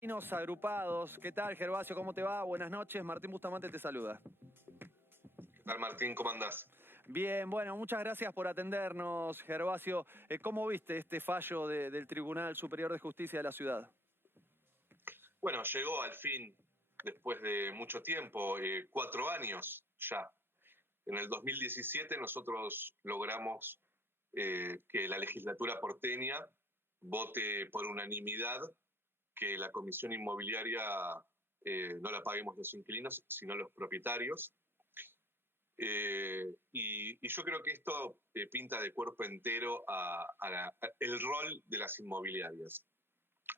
Vecinos agrupados, ¿qué tal, Gervasio? ¿Cómo te va? Buenas noches, Martín Bustamante te saluda. ¿Qué tal, Martín? ¿Cómo andás? Bien, bueno, muchas gracias por atendernos, Gervasio. ¿Cómo viste este fallo del Tribunal Superior de Justicia de la ciudad? Bueno, llegó al fin, después de mucho tiempo, 4 años ya. En el 2017 nosotros logramos que la legislatura porteña vote por unanimidad que la comisión inmobiliaria no la paguemos los inquilinos, sino los propietarios. Y yo creo que esto pinta de cuerpo entero el rol de las inmobiliarias.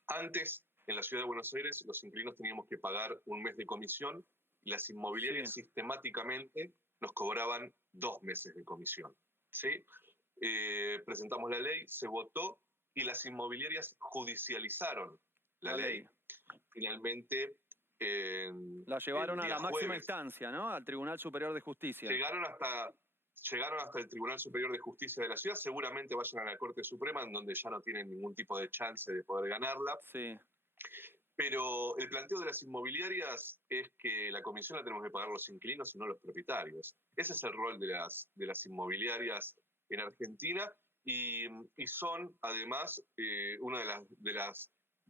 Antes, en la ciudad de Buenos Aires, los inquilinos teníamos que pagar un mes de comisión y las inmobiliarias sistemáticamente nos cobraban 2 meses de comisión. ¿Sí? Presentamos la ley, se votó y las inmobiliarias judicializaron la ley. Finalmente, la llevaron a la máxima jueves, instancia, ¿no? Al Tribunal Superior de Justicia. Llegaron hasta el Tribunal Superior de Justicia de la ciudad, seguramente vayan a la Corte Suprema, en donde ya no tienen ningún tipo de chance de poder ganarla. Sí. Pero el planteo de las inmobiliarias es que la comisión la tenemos que pagar los inquilinos y no los propietarios. Ese es el rol de las inmobiliarias en Argentina y son, además, uno de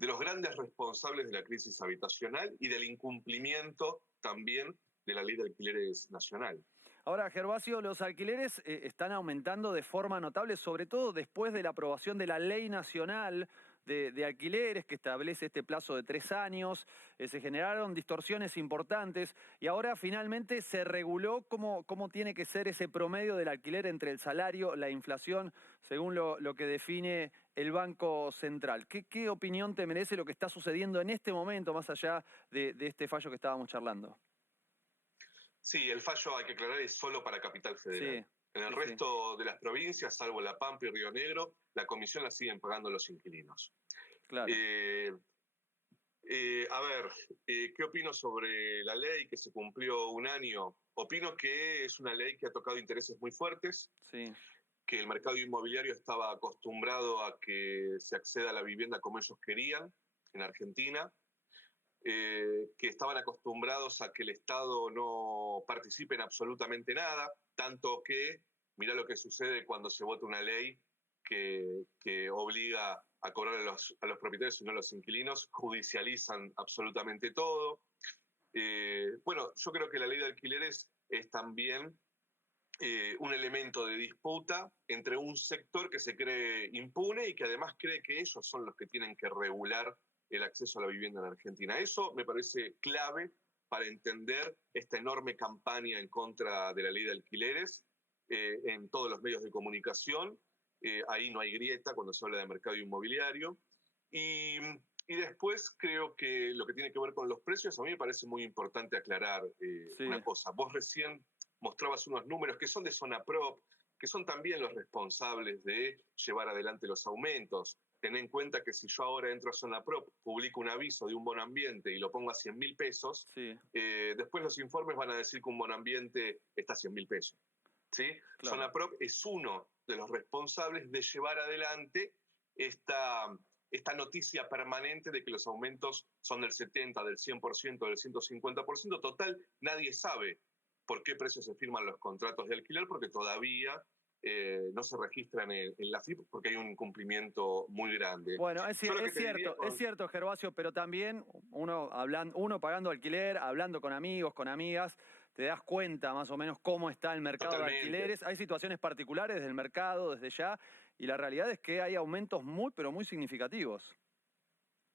los grandes responsables de la crisis habitacional y del incumplimiento también de la ley de alquileres nacional. Ahora, Gervasio, los alquileres están aumentando de forma notable, sobre todo después de la aprobación de la Ley Nacional de Alquileres, que establece este plazo de 3 años. Se generaron distorsiones importantes y ahora finalmente se reguló cómo tiene que ser ese promedio del alquiler entre el salario, la inflación, según lo que define el Banco Central. ¿Qué opinión te merece lo que está sucediendo en este momento, más allá de este fallo que estábamos charlando? Sí, el fallo, hay que aclarar, es solo para Capital Federal. Sí, en el resto de las provincias, salvo La Pampa y Río Negro, la comisión la siguen pagando los inquilinos. Claro. A ver, ¿qué opino sobre la ley que se cumplió un año? Opino que es una ley que ha tocado intereses muy fuertes, Sí. que el mercado inmobiliario estaba acostumbrado a que se acceda a la vivienda como ellos querían en Argentina, que estaban acostumbrados a que el Estado no participe en absolutamente nada, tanto que, mirá lo que sucede cuando se vota una ley que obliga a cobrar a los propietarios y no a los inquilinos, judicializan absolutamente todo. Bueno, yo creo que la ley de alquileres es también un elemento de disputa entre un sector que se cree impune y que además cree que ellos son los que tienen que regular el acceso a la vivienda en Argentina. Eso me parece clave para entender esta enorme campaña en contra de la ley de alquileres en todos los medios de comunicación. Ahí no hay grieta cuando se habla de mercado inmobiliario. Y después creo que lo que tiene que ver con los precios, a mí me parece muy importante aclarar una cosa. Vos recién mostrabas unos números que son de Zonaprop, que son también los responsables de llevar adelante los aumentos. Ten en cuenta que si yo ahora entro a Zonaprop, publico un aviso de un bonambiente y lo pongo a 100.000 pesos, después los informes van a decir que un bonambiente está a 100.000 pesos. ¿Sí? Claro. Zonaprop es uno de los responsables de llevar adelante esta noticia permanente de que los aumentos son del 70%, del 100%, del 150%. Total, nadie sabe por qué precio se firman los contratos de alquiler, porque todavía no se registran en la FIP porque hay un incumplimiento muy grande. Bueno, es cierto, Gervasio, pero también uno pagando alquiler, hablando con amigos, con amigas, te das cuenta más o menos cómo está el mercado de alquileres. Hay situaciones particulares del mercado desde ya y la realidad es que hay aumentos muy, pero muy significativos.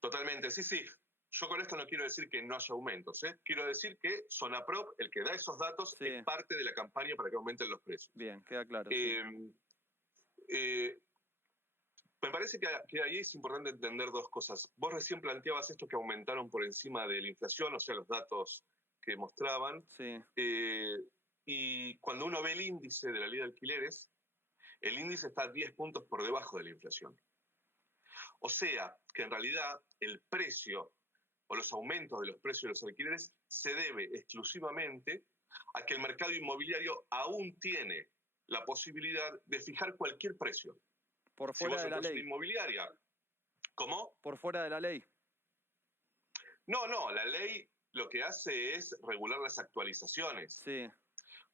Totalmente, sí. Yo con esto no quiero decir que no haya aumentos, ¿eh? Quiero decir que Zonaprop, el que da esos datos, es parte de la campaña para que aumenten los precios. Bien, queda claro. Me parece que ahí es importante entender dos cosas. Vos recién planteabas esto que aumentaron por encima de la inflación, o sea, los datos que mostraban. Sí. Y cuando uno ve el índice de la ley de alquileres, el índice está 10 puntos por debajo de la inflación. O sea, que en realidad el precio o los aumentos de los precios de los alquileres se debe exclusivamente a que el mercado inmobiliario aún tiene la posibilidad de fijar cualquier precio. Por fuera de la ley. Inmobiliaria. ¿Cómo? Por fuera de la ley. No, la ley lo que hace es regular las actualizaciones. Sí,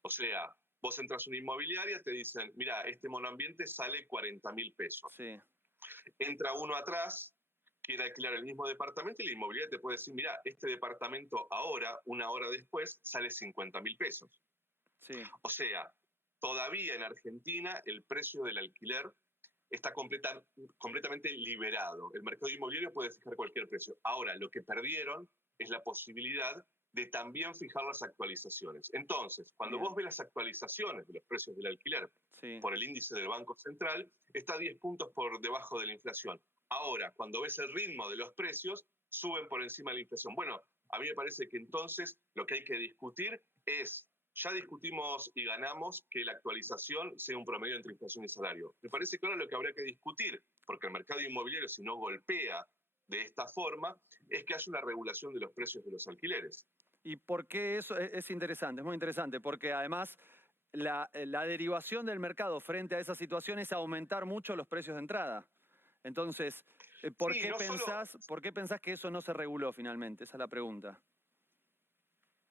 O sea, vos entras a una inmobiliaria, te dicen, mira, este monoambiente sale 40.000 pesos. sí, Entra uno atrás, quiere alquilar el mismo departamento y la inmobiliaria te puede decir, mira, este departamento ahora, una hora después, sale 50.000 pesos. sí, O sea, todavía en Argentina el precio del alquiler está completamente liberado. El mercado inmobiliario puede fijar cualquier precio. Ahora, lo que perdieron es la posibilidad de también fijar las actualizaciones. Entonces, cuando bien, vos ves las actualizaciones de los precios del alquiler sí. por el índice del Banco Central, está 10 puntos por debajo de la inflación. Ahora, cuando ves el ritmo de los precios, suben por encima de la inflación. Bueno, a mí me parece que entonces lo que hay que discutir es, ya discutimos y ganamos que la actualización sea un promedio entre inflación y salario. Me parece que ahora lo que habría que discutir, porque el mercado inmobiliario si no golpea de esta forma, es que haya una regulación de los precios de los alquileres. ¿Y por qué eso es interesante? Es muy interesante, porque además la derivación del mercado frente a esa situación es aumentar mucho los precios de entrada. Entonces, Sí, no solo, ¿por qué pensás que eso no se reguló finalmente? Esa es la pregunta.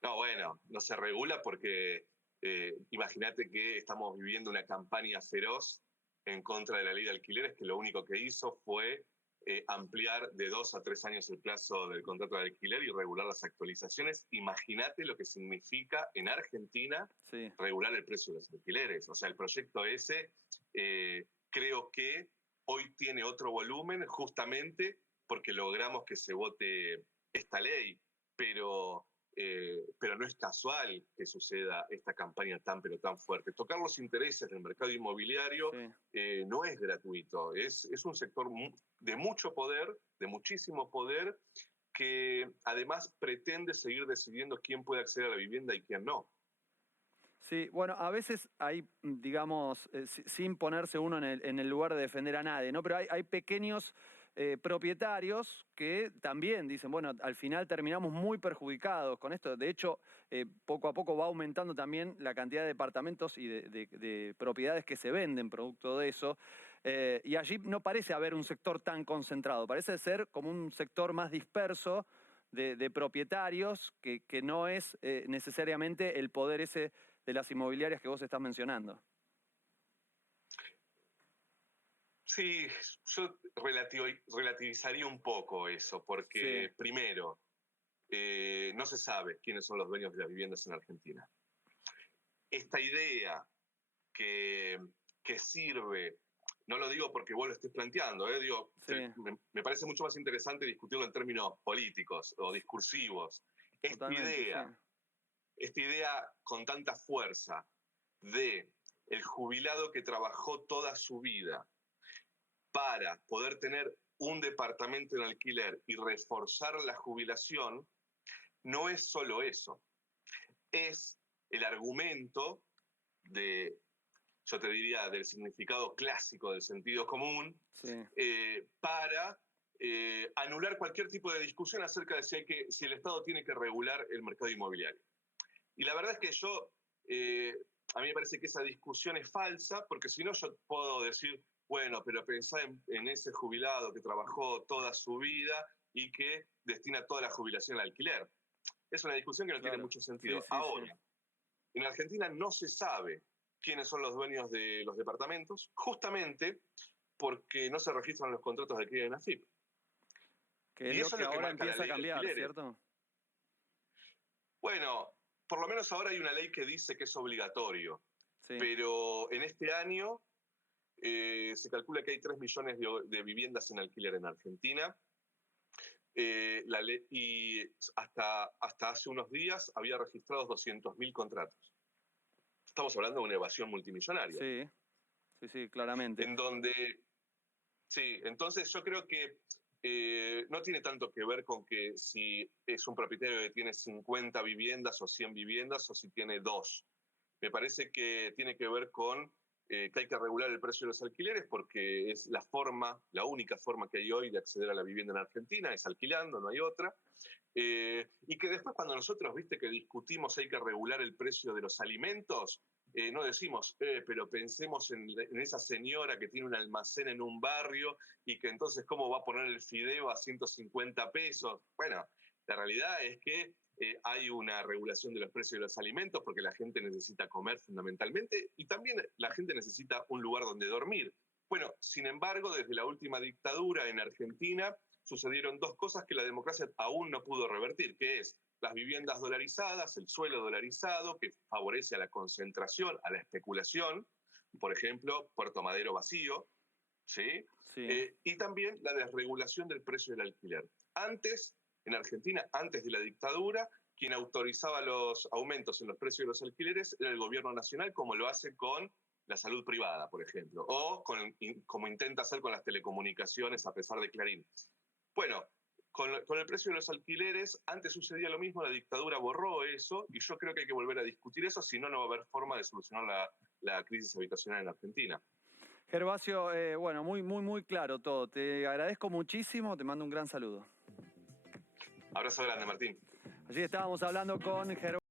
no, bueno, no se regula porque imagínate que estamos viviendo una campaña feroz en contra de la ley de alquileres que lo único que hizo fue ampliar de 2 a 3 años el plazo del contrato de alquiler y regular las actualizaciones. Imagínate lo que significa en Argentina Sí, regular el precio de los alquileres. O sea, el proyecto ese creo que hoy tiene otro volumen justamente porque logramos que se vote esta ley, pero no es casual que suceda esta campaña tan pero tan fuerte. Tocar los intereses del mercado inmobiliario sí. no es gratuito, es un sector de mucho poder, de muchísimo poder, que además pretende seguir decidiendo quién puede acceder a la vivienda y quién no. Sí, bueno, a veces hay, digamos, sin ponerse uno en el lugar de defender a nadie, ¿no? Pero hay pequeños propietarios que también dicen, bueno, al final terminamos muy perjudicados con esto. De hecho, poco a poco va aumentando también la cantidad de departamentos y de propiedades que se venden producto de eso. Y allí no parece haber un sector tan concentrado, parece ser como un sector más disperso de propietarios que no es necesariamente el poder ese de las inmobiliarias que vos estás mencionando. Sí, yo relativizaría un poco eso, Sí, porque primero, no se sabe quiénes son los dueños de las viviendas en Argentina. Esta idea que, que sirve, no lo digo porque vos lo estés planteando, digo, sí, me parece mucho más interesante discutirlo en términos políticos o discursivos. Esta totalmente, sí. idea, esta idea con tanta fuerza de el jubilado que trabajó toda su vida para poder tener un departamento en alquiler y reforzar la jubilación, no es solo eso, es el argumento de, yo te diría, del significado clásico del sentido común, Sí, para anular cualquier tipo de discusión acerca de si el Estado tiene que regular el mercado inmobiliario. Y la verdad es que a mí me parece que esa discusión es falsa, porque si no yo puedo decir, bueno, pero pensá en ese jubilado que trabajó toda su vida y que destina toda la jubilación al alquiler. Es una discusión que no tiene claro. mucho Sí, sentido. sí, sí. Ahora, en Argentina no se sabe quiénes son los dueños de los departamentos, justamente porque no se registran los contratos de alquiler en AFIP. Que es Y lo eso es que lo que ahora marca la empieza a ley de cambiar, alquileres. ¿cierto? Bueno, por lo menos ahora hay una ley que dice que es obligatorio, Sí, pero en este año se calcula que hay 3 millones de viviendas en alquiler en Argentina. Y hasta hace unos días había registrados 200.000 contratos. Estamos hablando de una evasión multimillonaria. sí, sí, sí, claramente. En donde, sí, entonces yo creo que no tiene tanto que ver con que si es un propietario que tiene 50 viviendas o 100 viviendas o si tiene 2. Me parece que tiene que ver con que hay que regular el precio de los alquileres porque es la única forma que hay hoy de acceder a la vivienda en Argentina, es alquilando, no hay otra. Y que después cuando nosotros, viste, que discutimos hay que regular el precio de los alimentos, no decimos, pero pensemos en esa señora que tiene un almacén en un barrio y que entonces cómo va a poner el fideo a 150 pesos. Bueno, La realidad es que hay una regulación de los precios de los alimentos porque la gente necesita comer fundamentalmente y también la gente necesita un lugar donde dormir. Bueno, sin embargo, desde la última dictadura en Argentina sucedieron dos cosas que la democracia aún no pudo revertir, que es las viviendas dolarizadas, el suelo dolarizado, que favorece a la concentración, a la especulación, por ejemplo, Puerto Madero vacío, ¿sí? Sí. Y también la desregulación del precio del alquiler. Antes, en Argentina, antes de la dictadura, quien autorizaba los aumentos en los precios de los alquileres era el gobierno nacional, como lo hace con la salud privada, por ejemplo, o como intenta hacer con las telecomunicaciones a pesar de Clarín. Bueno, con el precio de los alquileres, antes sucedía lo mismo, la dictadura borró eso, y yo creo que hay que volver a discutir eso, si no, no va a haber forma de solucionar la crisis habitacional en Argentina. Gervasio, bueno, muy claro todo. Te agradezco muchísimo, te mando un gran saludo. Abrazo grande, Martín. Allí estábamos hablando con Gervasio.